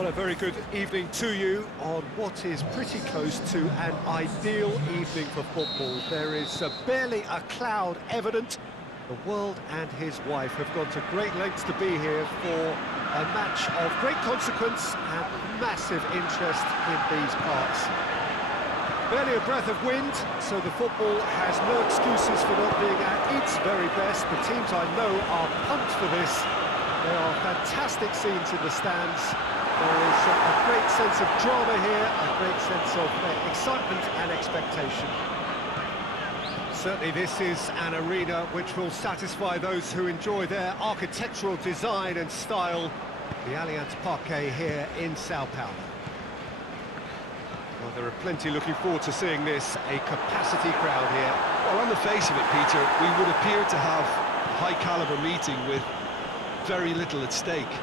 Well, a very good evening to you on what is pretty close to an ideal evening for football. There is barely a cloud evident. The world and his wife have gone to great lengths to be here for a match of great consequence and massive interest in these parts. Barely a breath of wind, so the football has no excuses for not being at its very best. The teams I know are pumped for this. There are fantastic scenes in the stands. There is a great sense of drama here, a great sense of excitement and expectation. Certainly this is an arena which will satisfy those who enjoy their architectural design and style. The Allianz Parque here in Sao Paulo. Well, there are plenty looking forward to seeing this, a capacity crowd here. Well, on the face of it, Peter, we would appear to have a high-caliber meeting with very little at stake.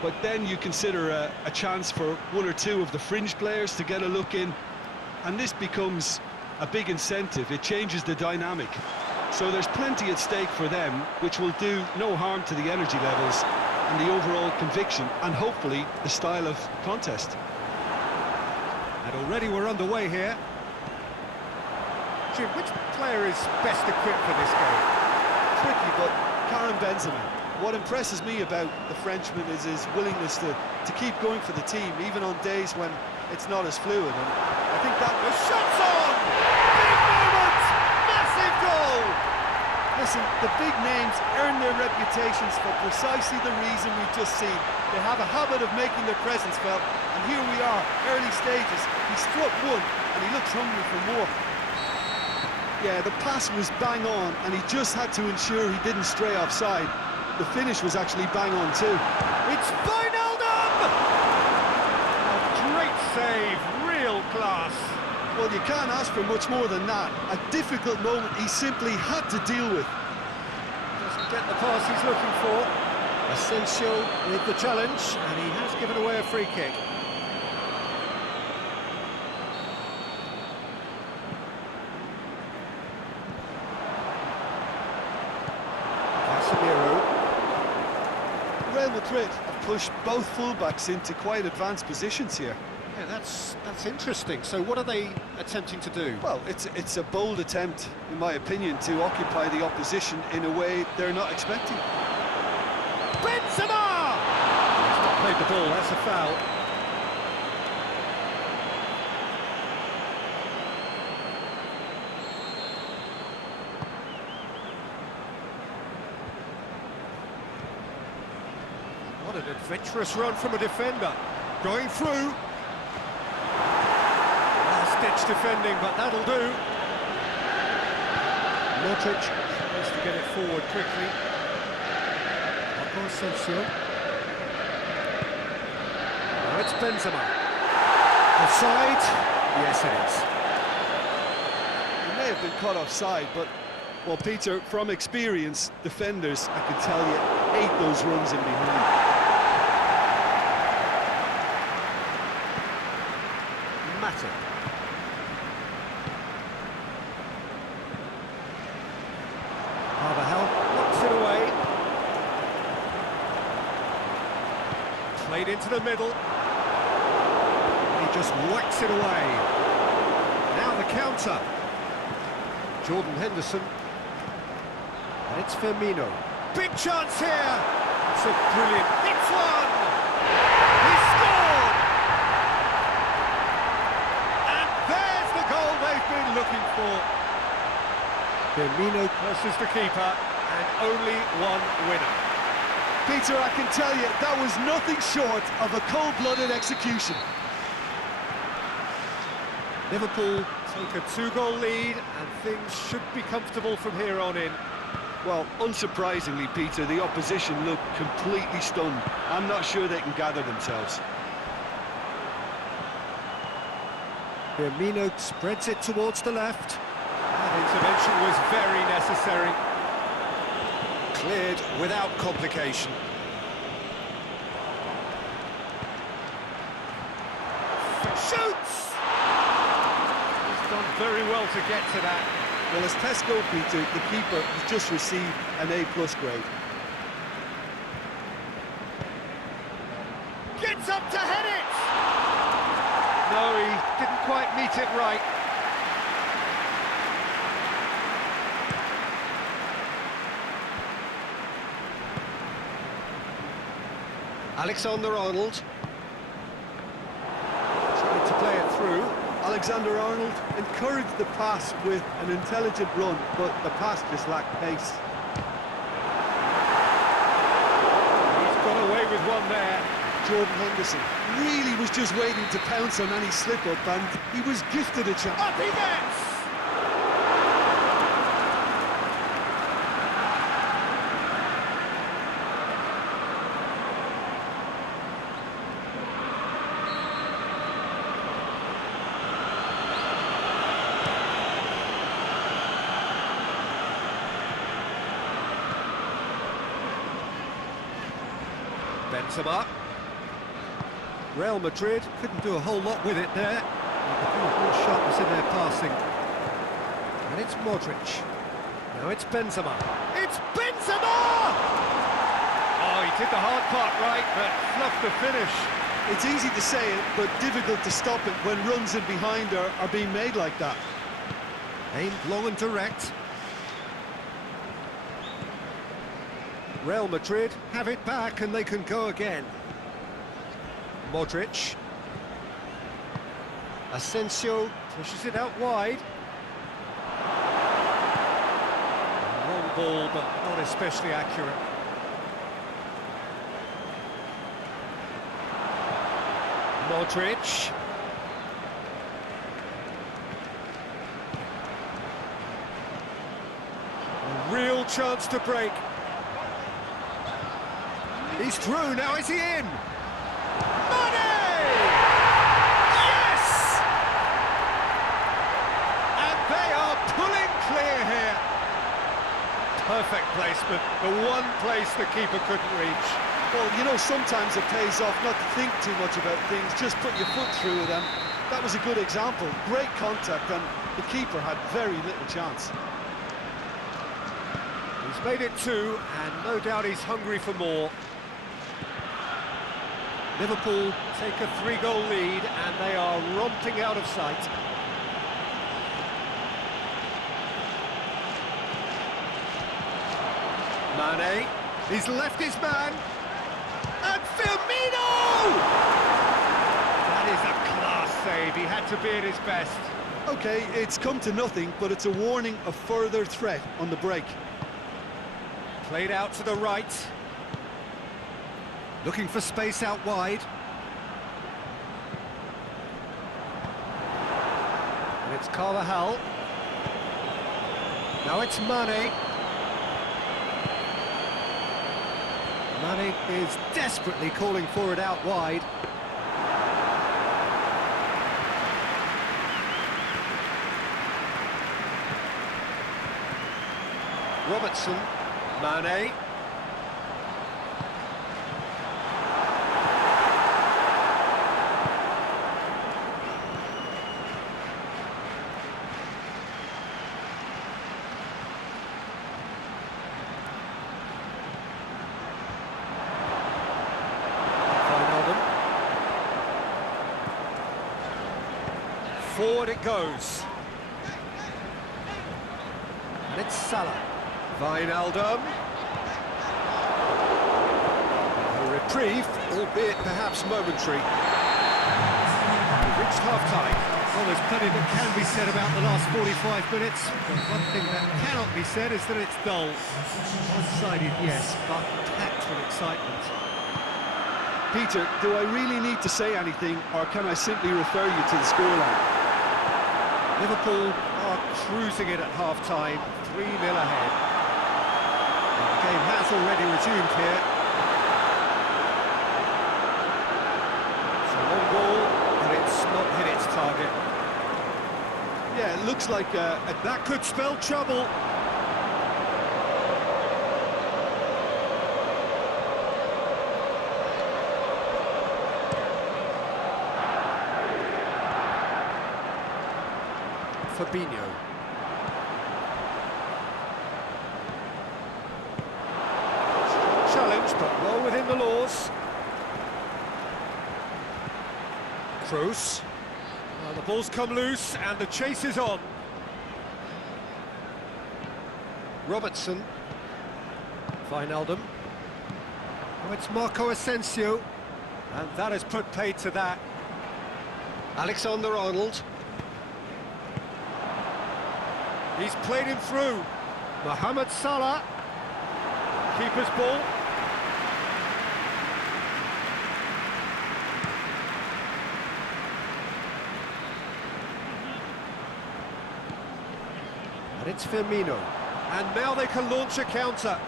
But then you consider a chance for one or two of the fringe players to get a look in, and this becomes a big incentive. It changes the dynamic. So there's plenty at stake for them, which will do no harm to the energy levels and the overall conviction, and hopefully the style of contest. And already we're underway here. Jim, which player is best equipped for this game? Tricky, but Karim Benzema. What impresses me about the Frenchman is his willingness to keep going for the team, even on days when it's not as fluid. And I think that... The shot's on! Big moment! Massive goal! Listen, the big names earn their reputations for precisely the reason we've just seen. They have a habit of making their presence felt, and here we are, early stages. He struck one, and he looks hungry for more. Yeah, the pass was bang on, and he just had to ensure he didn't stray offside. The finish was actually bang on too. It's Wijnaldum! A great save, real class. Well, you can't ask for much more than that. A difficult moment he simply had to deal with. Doesn't get the pass he's looking for. Asensio with the challenge, and he has given away a free kick. Casemiro. Real Madrid have pushed both fullbacks into quite advanced positions here. Yeah, that's interesting. So what are they attempting to do? Well, it's a bold attempt, in my opinion, to occupy the opposition in a way they're not expecting. Benzema! He's not played the ball, that's a foul. What an adventurous run from a defender. Going through. Last-ditch defending, but that'll do. Modric tries to get it forward quickly. Marco Asensio. Now it's Benzema. Offside? Yes, it is. He may have been caught offside, but, well, Peter, from experience, defenders, I can tell you, hate those runs in behind. Matip. Carvajal knocks it away. Played into the middle. He just whacks it away. Now the counter. Jordan Henderson. And it's Firmino. Big chance here. It's a brilliant... It's one! He scored! And there's the goal they've been looking for. Firmino crosses the keeper, and only one winner. Peter, I can tell you, that was nothing short of a cold-blooded execution. Liverpool take a two-goal lead, and things should be comfortable from here on in. Well, unsurprisingly, Peter, the opposition look completely stunned. I'm not sure they can gather themselves. Firmino spreads it towards the left. That intervention was very necessary. Cleared without complication. Shoots! He's done very well to get to that. Well, as Tesco, Peter, the keeper has just received an A+ grade. Gets up to head it! didn't quite meet it right. Alexander-Arnold. Trying to play it through. Alexander-Arnold encouraged the pass with an intelligent run, but the pass just lacked pace. He's got away with one there. Jordan Henderson really was just waiting to pounce on any slip-up, and he was gifted a chance. Up he gets! Benzema. Real Madrid couldn't do a whole lot with it there. More sharpness in their passing. And it's Modric. Now it's Benzema. It's Benzema! Oh, he did the hard part right, but fluffed the finish. It's easy to say it, but difficult to stop it when runs in behind are being made like that. Aimed long and direct. Real Madrid have it back and they can go again. Modric. Asensio pushes it out wide. Long ball, but not especially accurate. Modric. A real chance to break. He's through, now is he in? Mane! Yes! And they are pulling clear here. Perfect placement, the one place the keeper couldn't reach. Well, you know, sometimes it pays off not to think too much about things, just put your foot through it, and that was a good example. Great contact, and the keeper had very little chance. He's made it two, and no doubt he's hungry for more. Liverpool take a 3-goal lead and they are romping out of sight. Mane, he's left his man, and Firmino! That is a class save, he had to be at his best. Okay, it's come to nothing, but it's a warning of further threat on the break. Played out to the right. Looking for space out wide. And it's Carvajal. Now it's Mane. Mane is desperately calling for it out wide. Robertson. Mane. Forward it goes. And it's Salah. Wijnaldum. A reprieve, albeit perhaps momentary. We've reached half-time. Well, there's plenty that can be said about the last 45 minutes, but one thing that cannot be said is that it's dull. One-sided, yes, but packed with excitement. Peter, do I really need to say anything, or can I simply refer you to the scoreline? Liverpool are cruising it at half-time, 3-0 ahead. The game has already resumed here. It's a long ball, and it's not hit its target. Yeah, it looks like That could spell trouble. Fabinho. Challenge, but well within the laws. Kroos. Well, the ball's come loose and the chase is on. Robertson. Wijnaldum. Oh, it's Marco Asensio. And that has put paid to that. Alexander-Arnold. He's played him through. Mohamed Salah. Keeper's ball. And it's Firmino. And now they can launch a counter.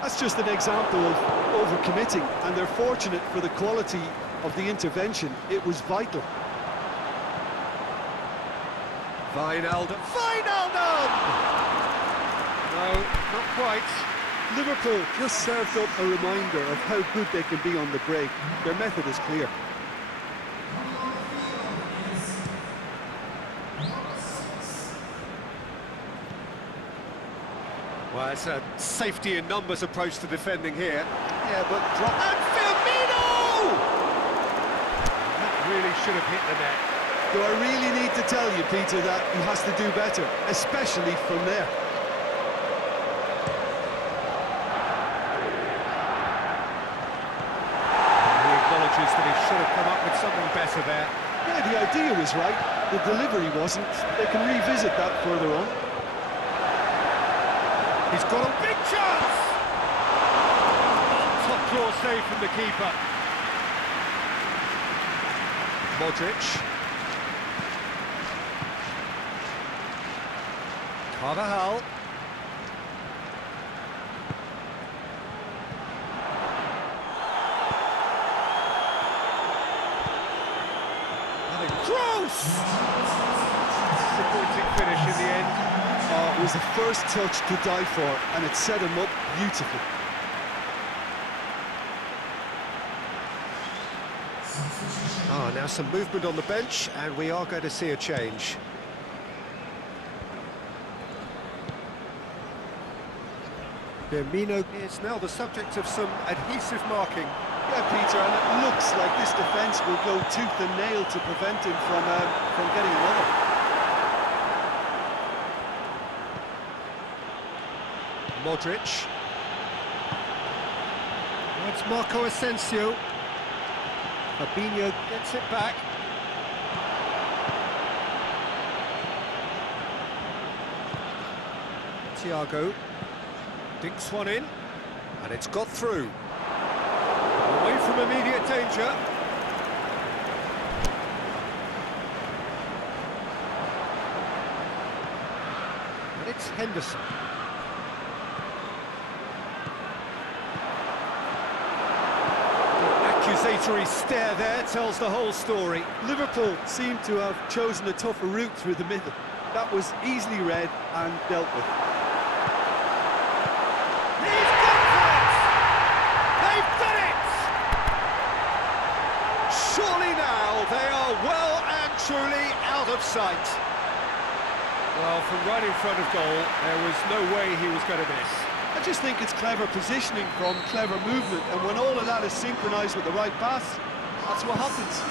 That's just an example of overcommitting, and they're fortunate for the quality of the intervention. It was vital. Wijnaldum. Wijnaldum! No, not quite. Liverpool just served up a reminder of how good they can be on the break. Their method is clear. Well, it's a safety in numbers approach to defending here. Yeah, but drop... And Firmino! That really should have hit the net. Do I really need to tell you, Peter, that he has to do better, especially from there? He acknowledges that he should have come up with something better there. Yeah, the idea was right, the delivery wasn't. They can revisit that further on. He's got a big chance! Top draw save from the keeper. Modric. Carvajal. Gross! Disappointing finish in the end. It was the first touch to die for, and it set him up beautifully. Now some movement on the bench, and we are going to see a change. Firmino is now the subject of some adhesive marking. Yeah, Peter, and it looks like this defence will go tooth and nail to prevent him from getting another. Modric. Oh, it's Marco Asensio. Fabinho gets it back. Thiago dinks one in, and it's got through. Away from immediate danger. And it's Henderson. Accusatory stare there tells the whole story. Liverpool seem to have chosen a tougher route through the middle. That was easily read and dealt with. He's gone for it! They've done it! Surely now they are well and truly out of sight. Well, from right in front of goal, there was no way he was going to miss. I just think it's clever positioning from clever movement, and when all of that is synchronised with the right pass, that's what happens.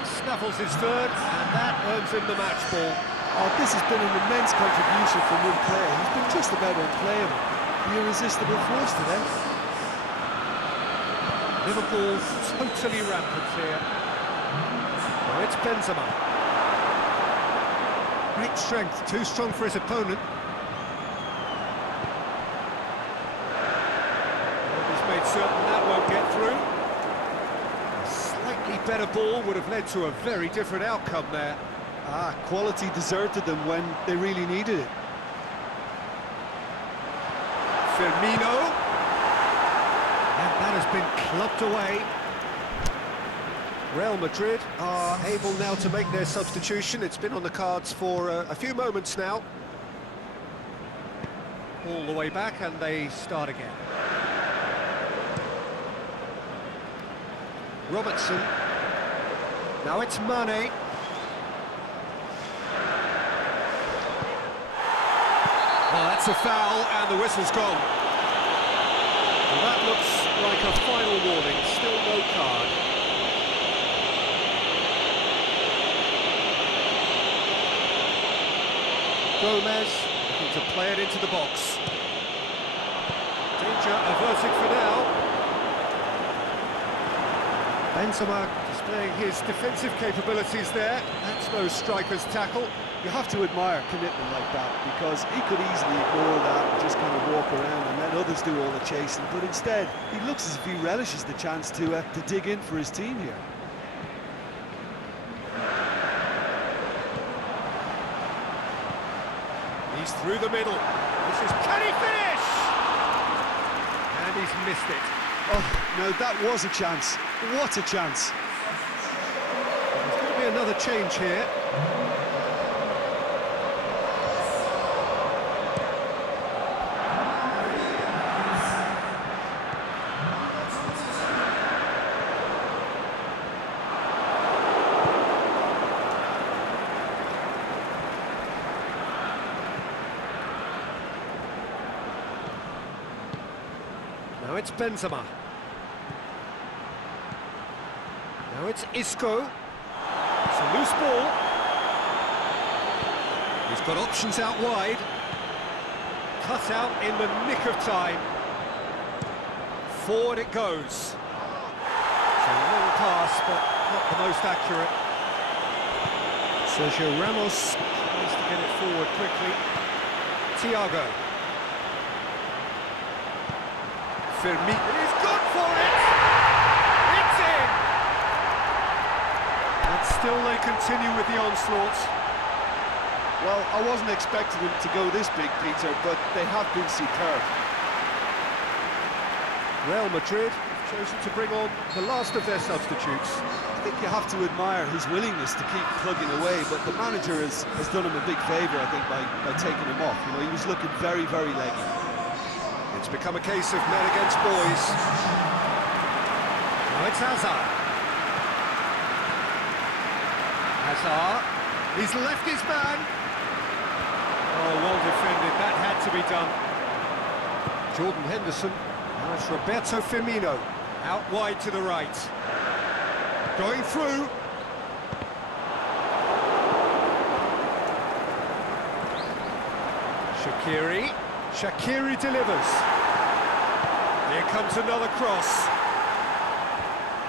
He snaffles his third, and that earns him the match ball. Oh, this has been an immense contribution from one player. He's been just about unplayable. The irresistible force today. Liverpool totally rampant here. Now it's Benzema. Great strength, too strong for his opponent. Made certain that won't get through. A slightly better ball would have led to a very different outcome there. Quality deserted them when they really needed it. Firmino. And that has been clubbed away. Real Madrid are able now to make their substitution. It's been on the cards for a few moments now. All the way back, and they start again. Robertson. Now it's Mane. Oh, that's a foul, and the whistle's gone. Well, that looks like a final warning. Still no card. Gomez looking to play it into the box. Danger averted for now. Benzema displaying his defensive capabilities there. That's no striker's tackle. You have to admire commitment like that, because he could easily ignore that and just kind of walk around and let others do all the chasing, but instead he looks as if he relishes the chance to dig in for his team here. He's through the middle. Can he finish? And he's missed it. Oh, no, that was a chance. What a chance. There's going to be another change here. Now it's Benzema. Now it's Isco. It's a loose ball. He's got options out wide. Cut out in the nick of time. Forward it goes. It's a long pass, but not the most accurate. Sergio Ramos tries to get it forward quickly. Thiago. Fermi. He's gone for it! It's in! And still they continue with the onslaught. Well, I wasn't expecting them to go this big, Peter, but they have been superb. Real Madrid have chosen to bring on the last of their substitutes. I think you have to admire his willingness to keep plugging away, but the manager has done him a big favour, I think, by taking him off. You know, he was looking very, very leggy. It's become a case of men against boys. Now it's Hazard. Hazard. He's left his man. Oh, well defended. That had to be done. Jordan Henderson. Now it's Roberto Firmino. Out wide to the right. Going through. Shaqiri. Shaqiri delivers. Here comes another cross.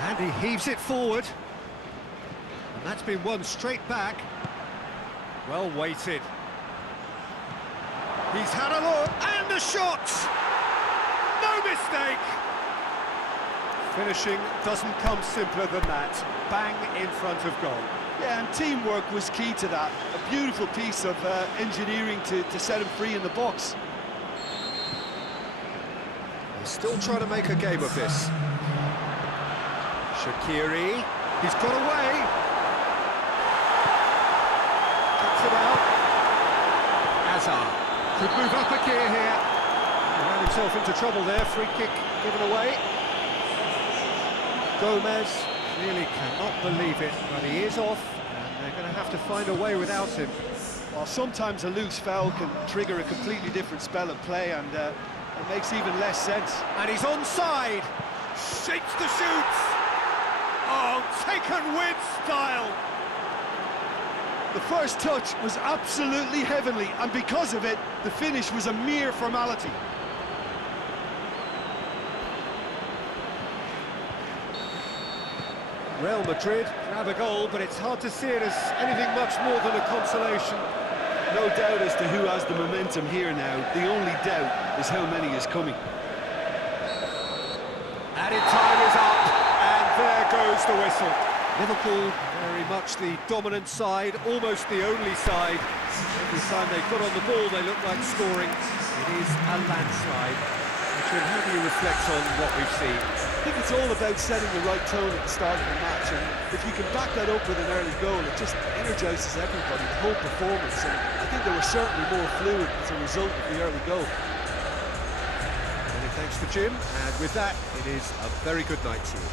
And he heaves it forward. And that's been won straight back. Well weighted. He's had a look, and the shot! No mistake! Finishing doesn't come simpler than that. Bang in front of goal. Yeah, and teamwork was key to that. A beautiful piece of engineering to set him free in the box. They're still trying to make a game of this. Shaqiri, he's got away. Cuts it out. Hazard could move up a gear here. He ran himself into trouble there. Free kick given away. Gomez really cannot believe it, but he is off, and they're going to have to find a way without him. Well, sometimes a loose foul can trigger a completely different spell of play, and it makes even less sense. And he's onside. Shakes the shoots. Oh, taken with style. The first touch was absolutely heavenly, and because of it, the finish was a mere formality. Real Madrid grab a goal, but it's hard to see it as anything much more than a consolation. No doubt as to who has the momentum here now. The only doubt is how many is coming. Added time is up, and there goes the whistle. Liverpool, very much the dominant side, almost the only side. Every time they got on the ball, they look like scoring. It is a landslide. Richard, how do you reflect on what we've seen? I think it's all about setting the right tone at the start of the match, and if you can back that up with an early goal, it just energises everybody, the whole performance, and I think they were certainly more fluid as a result of the early goal. Many thanks to Jim, and with that, it is a very good night to you.